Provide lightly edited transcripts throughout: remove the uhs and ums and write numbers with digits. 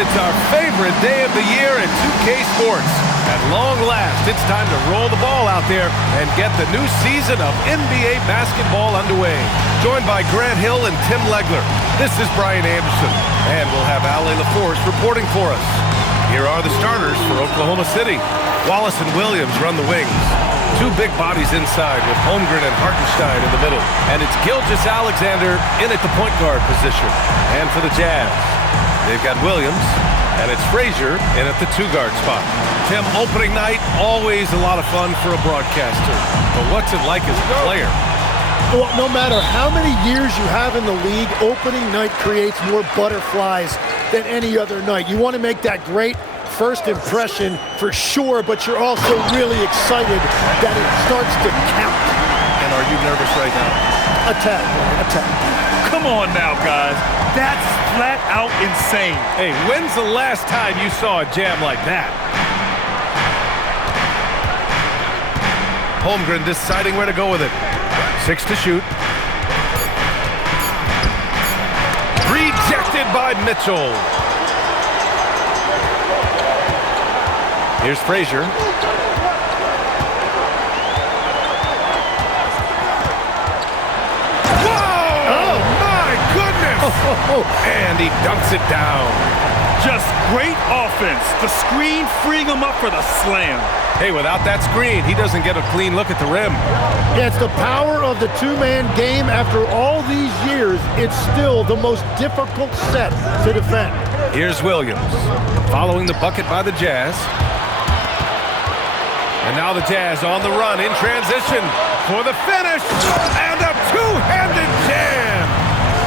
it's our favorite day of the year in 2K Sports. At long last, it's time to roll the ball out there and get the new season of NBA basketball underway. Joined by Grant Hill and Tim Legler, this is Brian Anderson, and we'll have Ale LaForce reporting for us. Here are the starters for Oklahoma City. Wallace and Williams run the wings. Two big bodies inside with Holmgren and Hartenstein in the middle. And it's Gilgeous-Alexander in at the point guard position. And for the Jazz, they've got Williams, and it's Frazier in at the two-guard spot. Tim, opening night, always a lot of fun for a broadcaster. But what's it like as a player? Well, no matter how many years you have in the league, opening night creates more butterflies than any other night. You want to make that great first impression for sure, but you're also really excited that it starts to count. And are you nervous right now? A tad. Come on now, guys. That's flat out insane. Hey, when's the last time you saw a jam like that? Holmgren deciding where to go with it. 6 to shoot. Rejected by Mitchell. Here's Frazier. Whoa! Oh, my goodness! And he dunks it down. Just great offense. The screen freeing him up for the slam. Hey, without that screen, he doesn't get a clean look at the rim. Yeah, it's the power of the two-man game. After all these years, it's still the most difficult set to defend. Here's Williams, following the bucket by the Jazz. And now the Jazz on the run in transition for the finish. And a two-handed jam.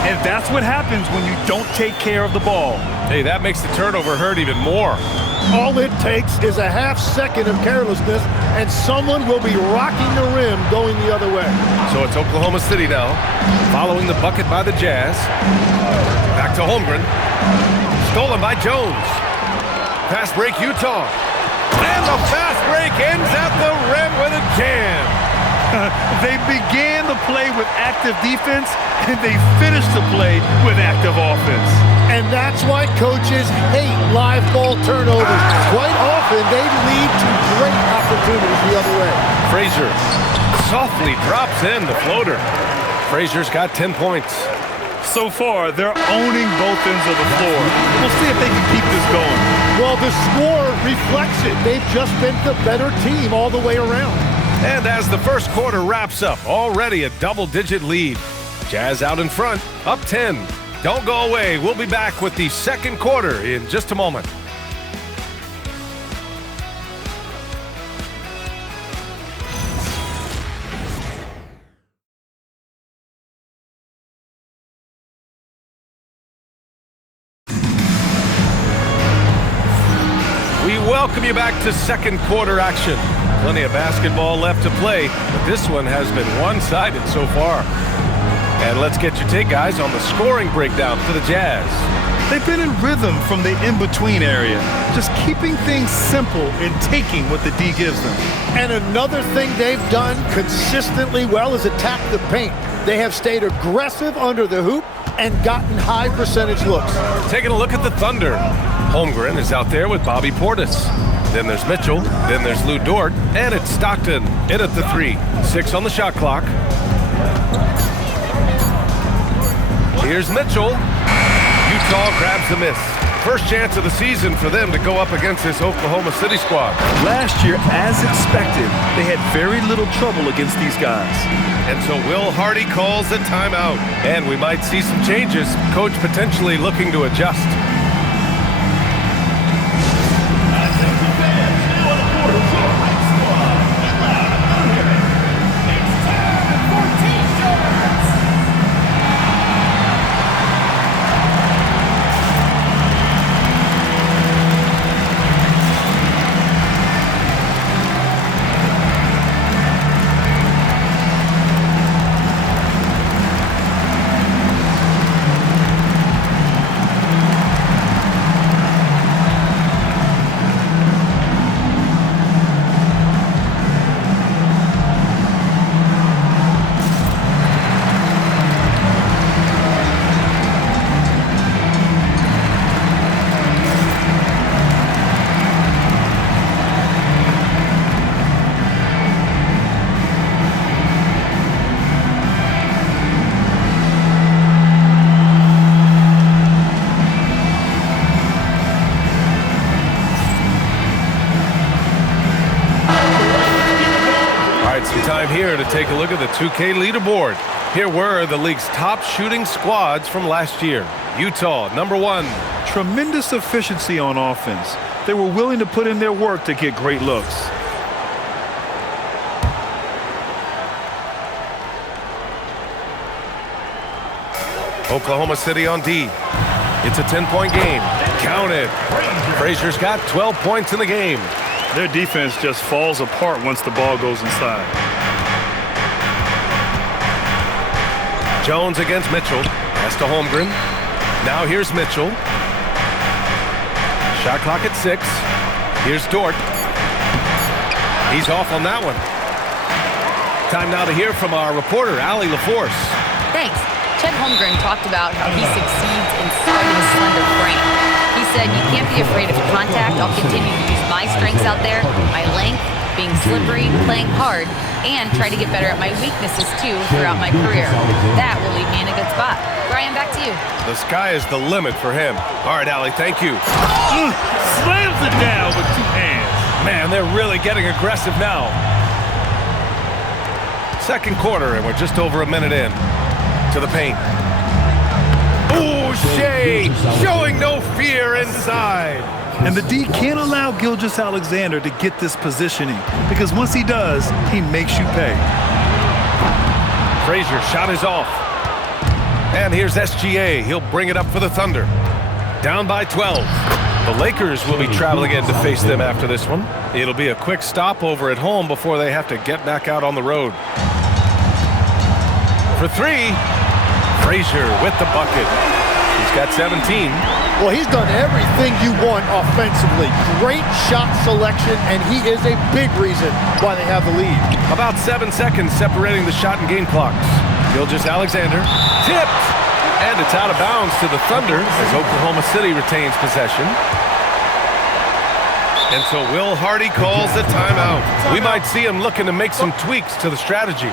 And that's what happens when you don't take care of the ball. Hey, that makes the turnover hurt even more. All it takes is a half second of carelessness, and someone will be rocking the rim going the other way. So it's Oklahoma City now, following the bucket by the Jazz. Back to Holmgren. Stolen by Jones. Fast break, Utah. And the fast break ends at the rim with a jam. They began the play with active defense, and they finished the play with active offense. And that's why coaches hate live ball turnovers. Quite often, they lead to great opportunities the other way. Frazier softly drops in the floater. Frazier's got 10 points. So far, they're owning both ends of the floor. We'll see if they can keep this going. Well, the score reflects it. They've just been the better team all the way around. And as the first quarter wraps up, already a double-digit lead. Jazz out in front, up 10. Don't go away. We'll be back with the second quarter in just a moment. We welcome you back to second quarter action. Plenty of basketball left to play, but this one has been one-sided so far. And let's get your take, guys, on the scoring breakdown for the Jazz. They've been in rhythm from the in-between area, just keeping things simple and taking what the D gives them. And another thing they've done consistently well is attack the paint. They have stayed aggressive under the hoop and gotten high percentage looks. Taking a look at the Thunder. Holmgren is out there with Bobby Portis. Then there's Mitchell. Then there's Lou Dort. And it's Stockton in at the 3. 6 on the shot clock. Here's Mitchell. Utah grabs the miss. First chance of the season for them to go up against this Oklahoma City squad. Last year, as expected, they had very little trouble against these guys. And so Will Hardy calls a timeout. And we might see some changes. Coach potentially looking to adjust. Time here to take a look at the 2K leaderboard. Here were the league's top shooting squads from last year. Utah, number 1. Tremendous efficiency on offense. They were willing to put in their work to get great looks. Oklahoma City on D. It's a 10-point game. Count it. Frazier's got 12 points in the game. Their defense just falls apart once the ball goes inside. Jones against Mitchell. Pass to Holmgren. Now here's Mitchell. Shot clock at 6. Here's Dort. He's off on that one. Time now to hear from our reporter, Allie LaForce. Thanks. Chet Holmgren talked about how he succeeds in spite of his slender frame. He said, "You can't be afraid of contact. I'll continue to use my strengths out there, my length, being slippery, playing hard, and try to get better at my weaknesses, too, throughout my career. That will leave me in a good spot." Brian, back to you. The sky is the limit for him. All right, Allie, thank you. Slams it down with 2 hands. Man, they're really getting aggressive now. Second quarter, and we're just over a minute in. To the paint. Ooh, Shea showing no fear inside. And the D can't allow Gilgeous-Alexander to get this positioning, because once he does, he makes you pay. Frazier shot is off. And here's SGA. He'll bring it up for the Thunder. Down by 12. The Lakers will be traveling in to face them after this one. It'll be a quick stopover at home before they have to get back out on the road. For 3, Frazier with the bucket. He's got 17. Well, he's done everything you want offensively. Great shot selection, and he is a big reason why they have the lead. About 7 seconds separating the shot and game clocks. Gilgeous-Alexander tipped, and it's out of bounds to the Thunder as Oklahoma City retains possession. And so Will Hardy calls the timeout. We might see him looking to make some tweaks to the strategy.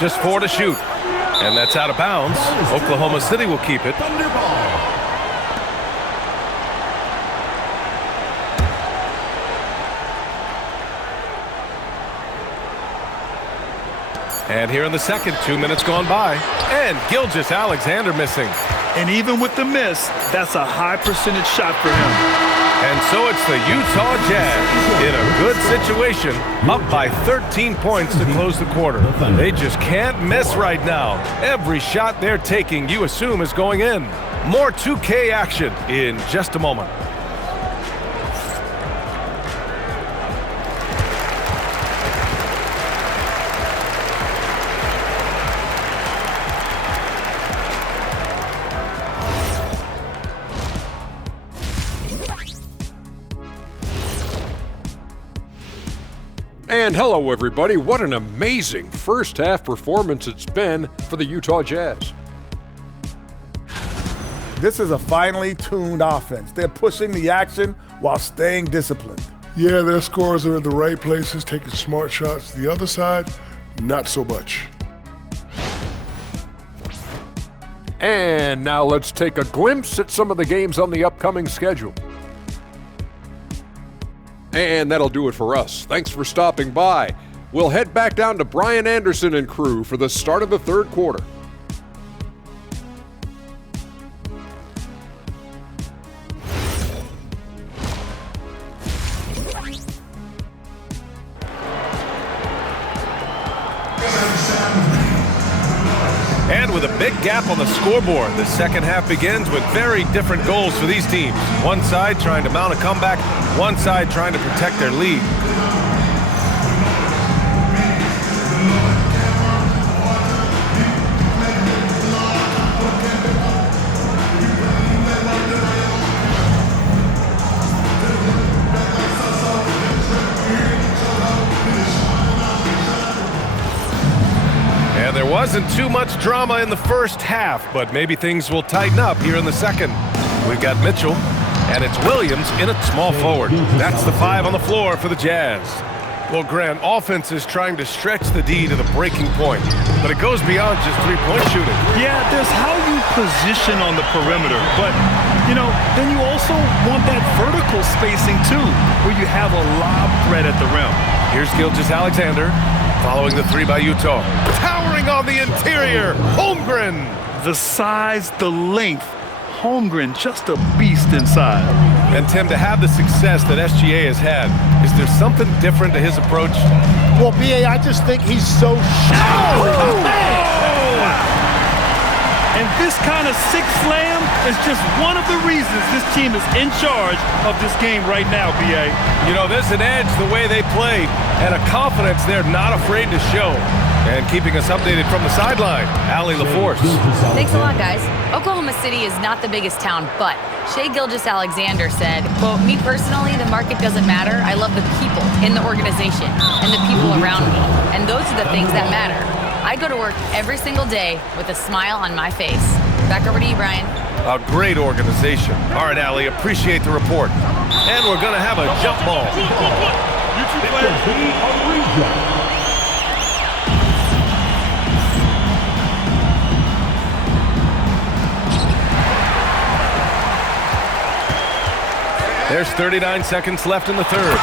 Just 4 to shoot. And that's out of bounds. Oklahoma City will keep it. And here in the second, 2 minutes gone by. And Gilgeous-Alexander missing. And even with the miss, that's a high percentage shot for him. And so it's the Utah Jazz in a good situation, up by 13 points to close the quarter. They just can't miss right now. Every shot they're taking, you assume, is going in. More 2K action in just a moment. And hello, everybody. What an amazing first half performance it's been for the Utah Jazz. This is a finely tuned offense. They're pushing the action while staying disciplined. Yeah, their scores are in the right places, taking smart shots. The other side, not so much. And now let's take a glimpse at some of the games on the upcoming schedule. And that'll do it for us. Thanks for stopping by. We'll head back down to Brian Anderson and crew for the start of the third quarter. And with a big gap on the scoreboard, the second half begins with very different goals for these teams. One side trying to mount a comeback, one side trying to protect their lead. And there wasn't too much drama in the first half, but maybe things will tighten up here in the second. We've got Mitchell, and it's Williams in at small forward. That's the 5 on the floor for the Jazz. Well, Grant, offense is trying to stretch the D to the breaking point, but it goes beyond just three-point shooting. Yeah, there's how you position on the perimeter, but, then you also want that vertical spacing, too, where you have a lob threat at the rim. Here's Gilgeous-Alexander following the 3 by Utah. Towering on the interior, Holmgren. The size, the length. Holmgren, just a beast inside. And Tim, to have the success that SGA has had, is there something different to his approach? Well, B.A., I just think he's so And this kind of six slam is just one of the reasons this team is in charge of this game right now, B.A. There's an edge the way they play and a confidence they're not afraid to show. And keeping us updated from the sideline, Allie LaForce. Thanks a lot, guys. Oklahoma City is not the biggest town, but Shai Gilgeous-Alexander said, quote, "Me personally, the market doesn't matter. I love the people in the organization and the people around me. And those are the things that matter. I go to work every single day with a smile on my face." Back over to you, Brian. A great organization. All right, Allie, appreciate the report. And we're going to have a jump ball. There's 39 seconds left in the third.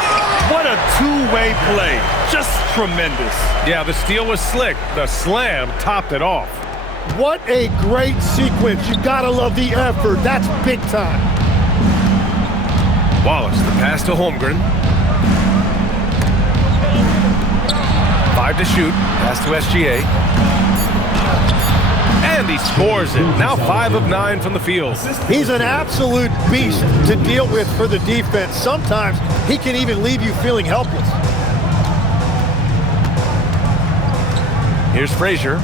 What a two-way play. Just tremendous. Yeah, the steal was slick. The slam topped it off. What a great sequence. You gotta love the effort. That's big time. Wallace, the pass to Holmgren. 5 to shoot. Pass to SGA. And he scores it. Now 5 of 9 from the field. He's an absolute beast to deal with for the defense. Sometimes he can even leave you feeling helpless. Here's Frazier.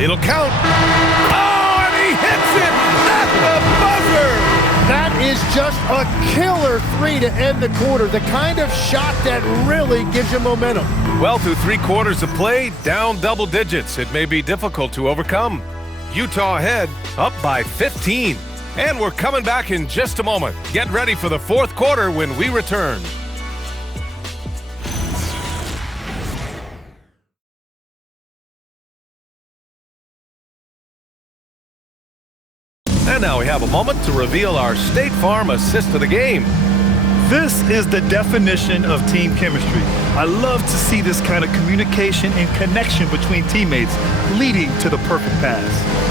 It'll count. Oh, and he hits it at the buzzer. That is just a killer 3 to end the quarter. The kind of shot that really gives you momentum. Well, through 3 quarters of play, down double digits. It may be difficult to overcome. Utah ahead, up by 15. And we're coming back in just a moment. Get ready for the fourth quarter when we return. And now we have a moment to reveal our State Farm assist of the game. This is the definition of team chemistry. I love to see this kind of communication and connection between teammates leading to the perfect pass.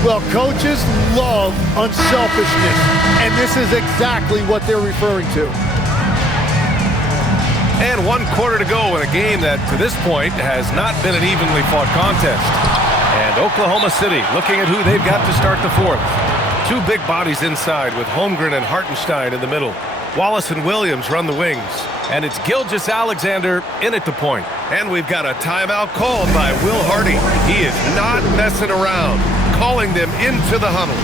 Well, coaches love unselfishness, and this is exactly what they're referring to. And 1 quarter to go in a game that, to this point, has not been an evenly fought contest. And Oklahoma City looking at who they've got to start the fourth. 2 big bodies inside with Holmgren and Hartenstein in the middle. Wallace and Williams run the wings. And it's Gilgeous-Alexander in at the point. And we've got a timeout called by Will Hardy. He is not messing around, calling them into the huddle.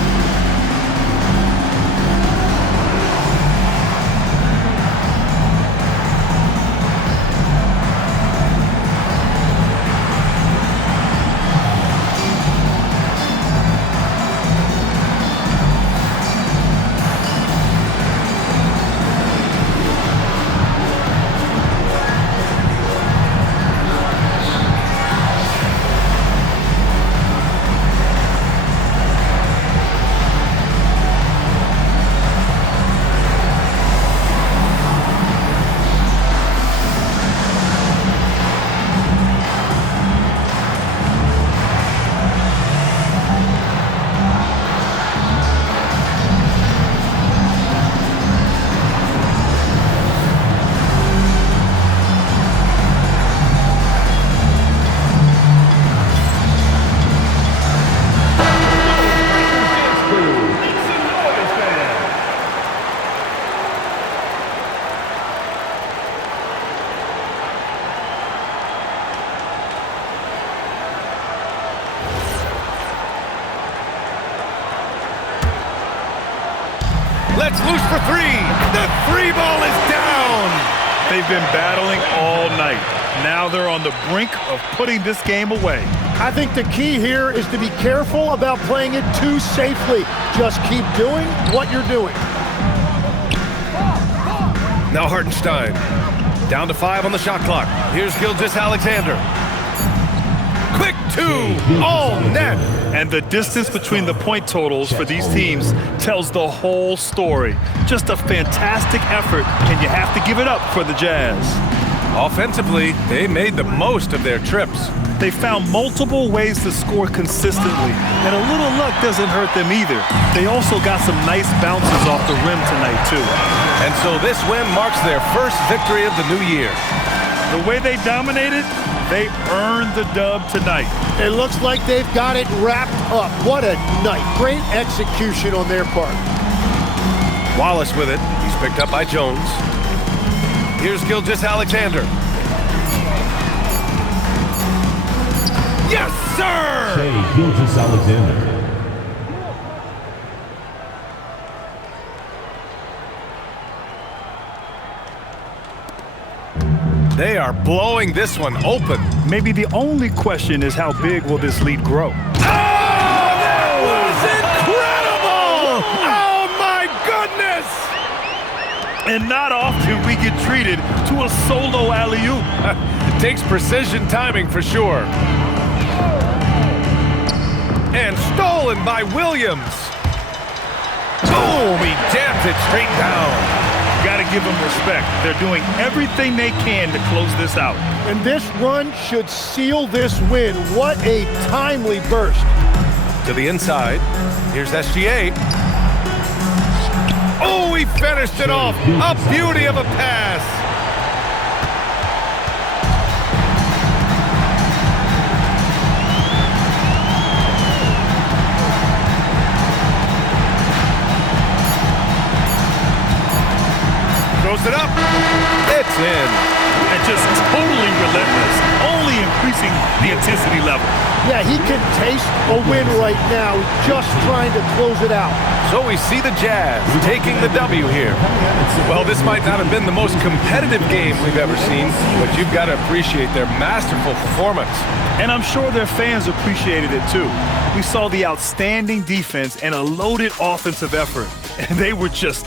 Let's loose for three. The three ball is down. They've been battling all night. Now they're on the brink of putting this game away. I think the key here is to be careful about playing it too safely. Just keep doing what you're doing. Now Hartenstein. Down to 5 on the shot clock. Here's Gilgeous-Alexander. Quick two. All net. And the distance between the point totals for these teams tells the whole story. Just a fantastic effort, and you have to give it up for the Jazz. Offensively, they made the most of their trips. They found multiple ways to score consistently, and a little luck doesn't hurt them either. They also got some nice bounces off the rim tonight, too. And so this win marks their first victory of the new year. The way they dominated, they earned the dub tonight. It looks like they've got it wrapped up. What a night. Great execution on their part. Wallace with it. He's picked up by Jones. Here's Gilgeous-Alexander. Yes, sir! Shai Gilgeous-Alexander. They are blowing this one open. Maybe the only question is how big will this lead grow? Oh, that was incredible! Oh, my goodness! And not often we get treated to a solo alley-oop. It takes precision timing for sure. And stolen by Williams. Boom! He jammed it straight down. Got to give them respect. They're doing everything they can to close this out. And this run should seal this win. What a timely burst. To the inside. Here's SGA. Oh, he finished it off. A beauty of a pass. Throws it up. It's in. And just totally relentless, only increasing the intensity level. Yeah, he can taste a win right now, just trying to close it out. So we see the Jazz taking the W here. Well, this might not have been the most competitive game we've ever seen, but you've got to appreciate their masterful performance. And I'm sure their fans appreciated it too. We saw the outstanding defense and a loaded offensive effort, and they were just